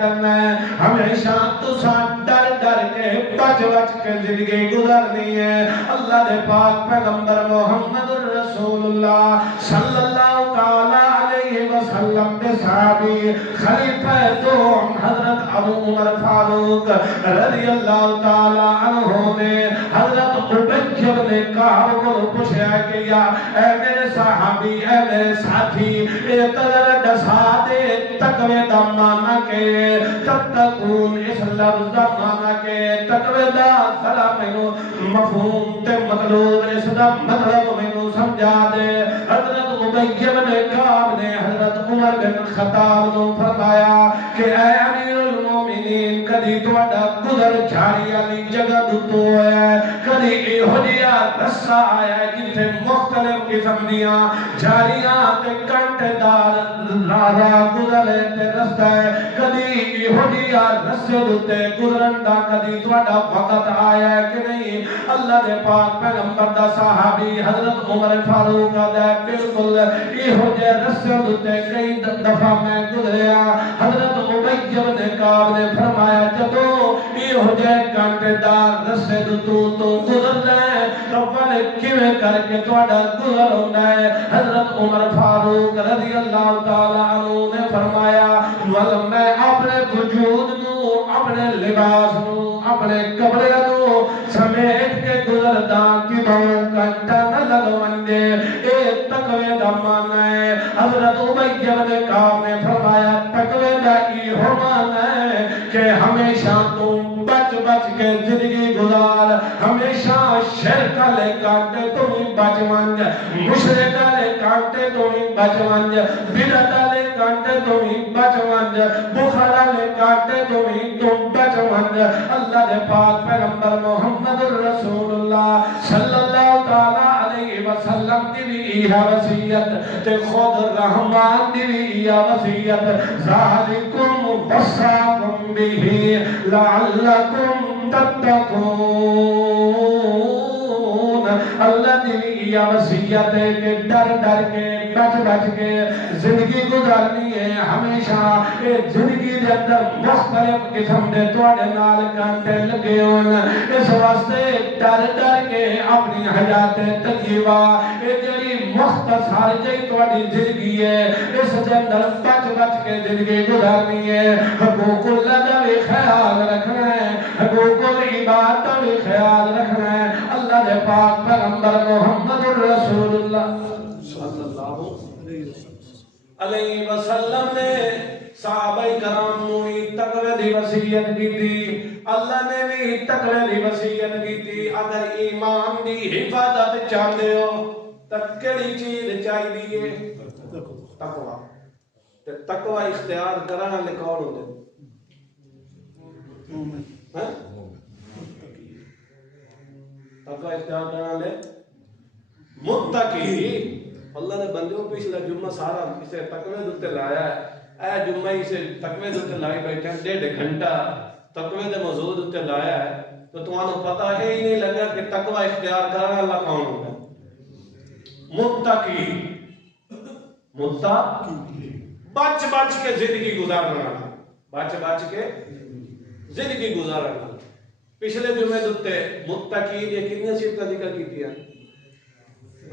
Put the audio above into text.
کرنا ہے، ہمیشہ تساں ڈر ڈر کے بچ بچ کے زندگی گزارنی ہے۔ اللہ دے پاک پیغمبر محمد رسول اللہ صلی اللہ تعالی علیہ وسلم دے صحابی خلیفہ دوم حضرت ابو عمر فاروق رضی اللہ تعالی عنہ نے حضرت ابی بن کعب کو پوچھا کہ یا اے میرے صحابی، اے میرے ساتھی، اے تذر دسا دے تقوی دا معنی کے تتقون، اس لفظ دا معنی کے تقوی دا ذرا مینوں مفہوم تے مطلوب اس دا مطلب مینوں سمجھا دے۔ حضرت ابی بن کعب نے حضرت عمر بن خطاب نو فرمایا کہ اے امیر المومنین، کدی تہاڈا گزر جھاڑی والی جگہ تو ہے، کدی ایہو جہا رستہ آیا جتھے مختلف قسم دیاں جھاڑیاں تے کانٹے دار راہ گزرے تے رستہ ہے، کدی ایہو جہا رستے تے گزرن دا کدی تہاڈا وقت آیا ہے کہ نہیں؟ اللہ دے پاک پیغمبر دا صحابی حضرت عمر فاروق دا بالکل ایہو جہے رستے تے کئی دفعہ میں گزریا۔ حضرت ابی بن کعب نے فرمایا جدوں ایہو جہے کانٹے دار رستے تو گزرنا ہے تو پھر کیویں کر کے تہاڈا گزر ہوندا ہے؟ حضرت عمر فاروق رضی اللہ تعالی عنہ نے فرمایا ول میں اپنے وجود نو، اپنے لباس نو، اپنے کپڑے نو سمیٹ کے گزردا کہ دو گھنٹہ نہ لگوندے۔ اے تقوی دا معنی ہے۔ حضرت ابی بن کعب نے فرمایا تقوی دا ایہو معنی ہے کہ ہمیشہ تم بچ بچ کے زندگی گزار، ہمیشہ شرک والے کانٹے تو ہی بچ منج، مشرک والے کانٹے تو ہی بچ منج، بدعت والے کانٹے تو ہی بچ منج، بخل والے کانٹے تو ہی تم بچ منج۔ اللہ دے پاک پیغمبر محمد رسول اللہ صلی اللہ تعالی علیہ وسلم دی بھی یہ وصیت تے خود رحمان دی بھی یہ وصیت ذالکم وصاکم بہ لعلکم تتقون۔ اللہ دی یہ وصیت ہے کہ ڈر ڈر کے بچ بچ کے زندگی گزارنی ہے۔ ہمیشہ اے زندگی دے اندر مختلف قسم دے تواڈے نال کانٹے لگے ہون، اس واسطے ڈر ڈر کے اپنی حیات طیبہ اے جڑی مختصر جئی تواڈی زندگی ہے اس دے اندر بچ بچ کے زندگی گزارنی ہے۔ حقوق اللہ دا بھی خیال رکھنا ہے، حقوق العباد دا بھی خیال رکھنا ہے۔ اللہ دے پاک پیغمبر محمد رسول اللہ صلی اللہ علیہ وسلم نے صحابہ کرام نو تقوی دی وصیت کی تھی۔ اللہ نے بھی تقوی دی وصیت کی تھی۔ اگر ایمان دی حفاظت چاہتے ہو تو کیڑی چیز چاہیے؟ تقوی۔ تے تقوی اختیار کرنا والے کون ہوندے؟ تقوی اختیار کرنا والے متقی۔ اللہ نے بندوں پچھلا جمعہ سارا اسے تقوی دے لایا ہے۔ اے جمعہ اسے تقوی دے لائی بیٹھے 1.5 گھنٹہ تقوی دے موضوع تے لایا ہے تو تمہیں پتہ ہے ہی نہیں لگا کہ تقوی اختیار کرنا اللہ کون ہوگا؟ متقی۔ متقی بچ بچ کے زندگی گزارنا، بچ بچ کے زندگی گزارنا۔ پچھلے جمعے دے متقی نے کتنی صفتاں ذکر کیتیاں؟